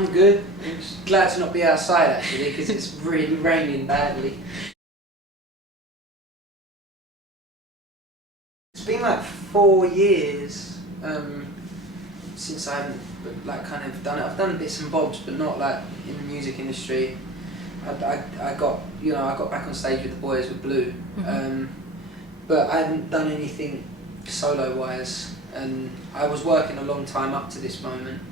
I'm good. I'm just glad to not be outside actually because it's really raining badly. It's been like 4 years since I haven't like kind of done it. I've done bits and bobs, but not like in the music industry. I got back on stage with the boys with Blue, but I haven't done anything solo wise. And I was working a long time up to this moment.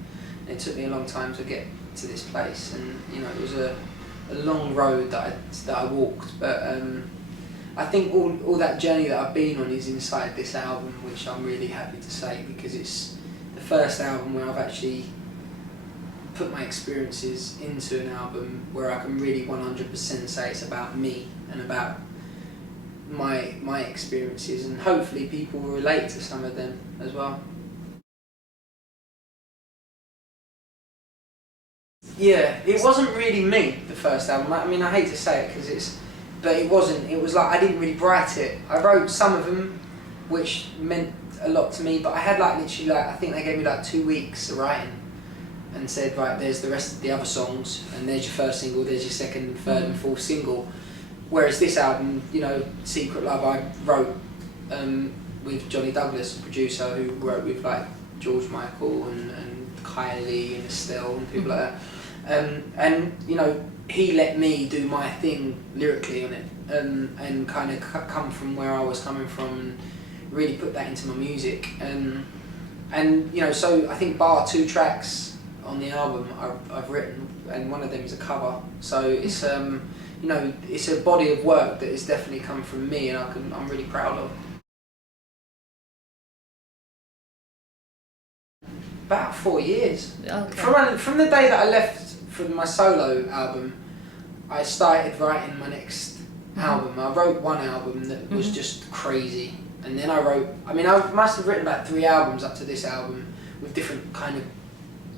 It took me a long time to get to this place, and it was a long road that I walked. But I think all that journey that I've been on is inside this album, which I'm really happy to say, because it's the first album where I've actually put my experiences into an album where I can really 100% say it's about me and about my experiences, and hopefully people will relate to some of them as well. Yeah, it wasn't really me, the first album. I mean, I hate to say it but it wasn't. It was like I didn't really write it. I wrote some of them, which meant a lot to me, but I had like literally I think they gave me like 2 weeks of writing and said, right, there's the rest of the other songs, and there's your first single, there's your second, third and fourth single. Whereas this album, Secret Love, I wrote with Johnny Douglas, a producer who wrote with like George Michael and Kylie and Estelle and people like that. And he let me do my thing lyrically on it, and kind of come from where I was coming from and really put that into my music. So I think bar 2 tracks on the album I've written, and one of them is a cover. So it's it's a body of work that has definitely come from me, and I'm really proud of. About 4 years. Okay. From the day that I left from my solo album, I started writing my next album. I wrote one album that was just crazy, and then I must have written about 3 albums up to this album with different kind of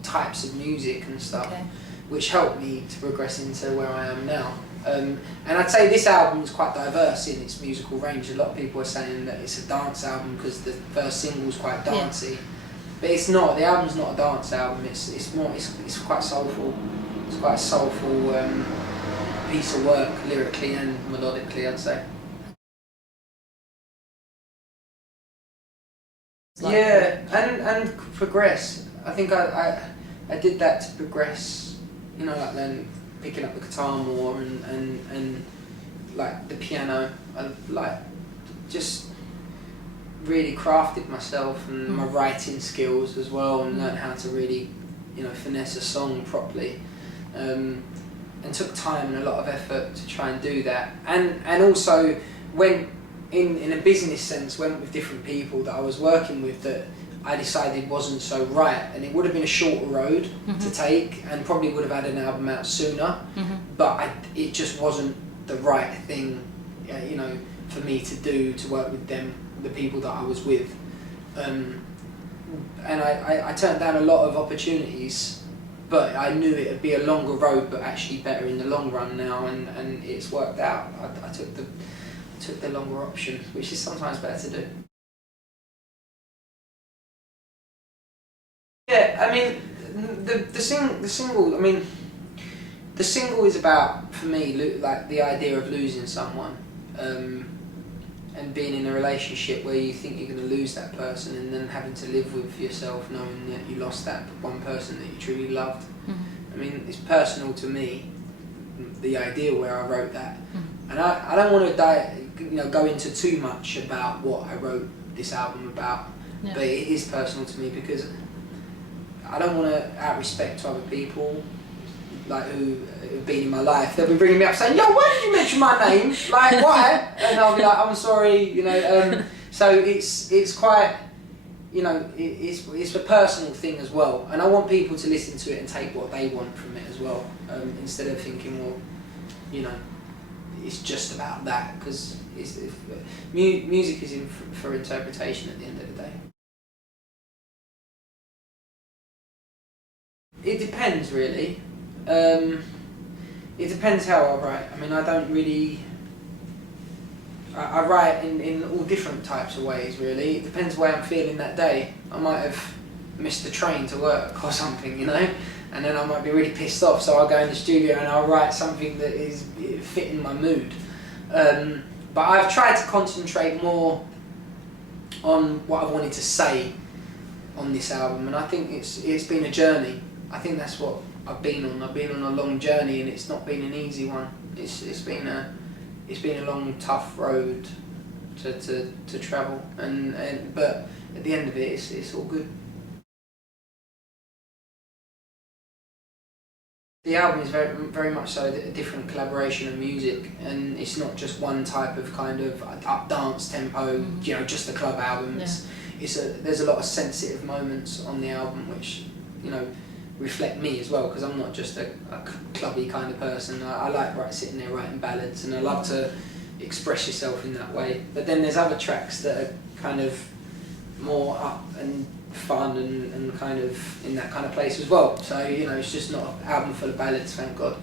types of music and stuff, which helped me to progress into where I am now. And I'd say this album is quite diverse in its musical range. A lot of people are saying that it's a dance album because the first single's quite dancey. But it's not. The album's not a dance album. It's quite soulful. It's quite a soulful piece of work, lyrically and melodically, I'd say. Yeah, and progress. I think I did that to progress. Like then picking up the guitar more and like the piano. I like just really crafted myself and my writing skills as well, and learned how to really finesse a song properly, and took time and a lot of effort to try and do that, and also went in a business sense, went with different people that I was working with that I decided wasn't so right, and it would have been a shorter road to take and probably would have had an album out sooner, but it just wasn't the right thing for me to do, to work with them, the people that I was with, and I turned down a lot of opportunities, but I knew it would be a longer road, but actually better in the long run now, and it's worked out. I took the longer option, which is sometimes better to do. Yeah, I mean, the single. I mean, the single is about, for me, like the idea of losing someone. And being in a relationship where you think you're going to lose that person, and then having to live with yourself knowing that you lost that one person that you truly loved. I mean, it's personal to me, the idea where I wrote that, and I don't want to go into too much about what I wrote this album about, but it is personal to me because I don't want to, out of respect to other people like who have been in my life, they'll be bringing me up saying, "Yo, why did you mention my name? Like, why?" And I'll be like, "I'm sorry," So it's quite, it's a personal thing as well, and I want people to listen to it and take what they want from it as well, instead of thinking, well, it's just about that, because music is for interpretation at the end of the day. It depends, really. It depends how I write. I mean, I don't really... I write in all different types of ways, really. It depends the way I'm feeling that day. I might have missed the train to work or something, and then I might be really pissed off, so I'll go in the studio and I'll write something that is fitting my mood. But I've tried to concentrate more on what I wanted to say on this album, and I think it's been a journey. I think that's what I've been on. I've been on a long journey, and it's not been an easy one. It's been a long, tough road to travel, but at the end of it, it's all good. The album is very, very much so a different collaboration of music, and it's not just one type of kind of up dance tempo, you know, just a club album. Yeah. There's a lot of sensitive moments on the album which, you know, reflect me as well, because I'm not just a clubby kind of person. I like sitting there writing ballads, and I love to express yourself in that way. But then there's other tracks that are kind of more up and fun and kind of in that kind of place as well. So, you know, it's just not an album full of ballads, thank God.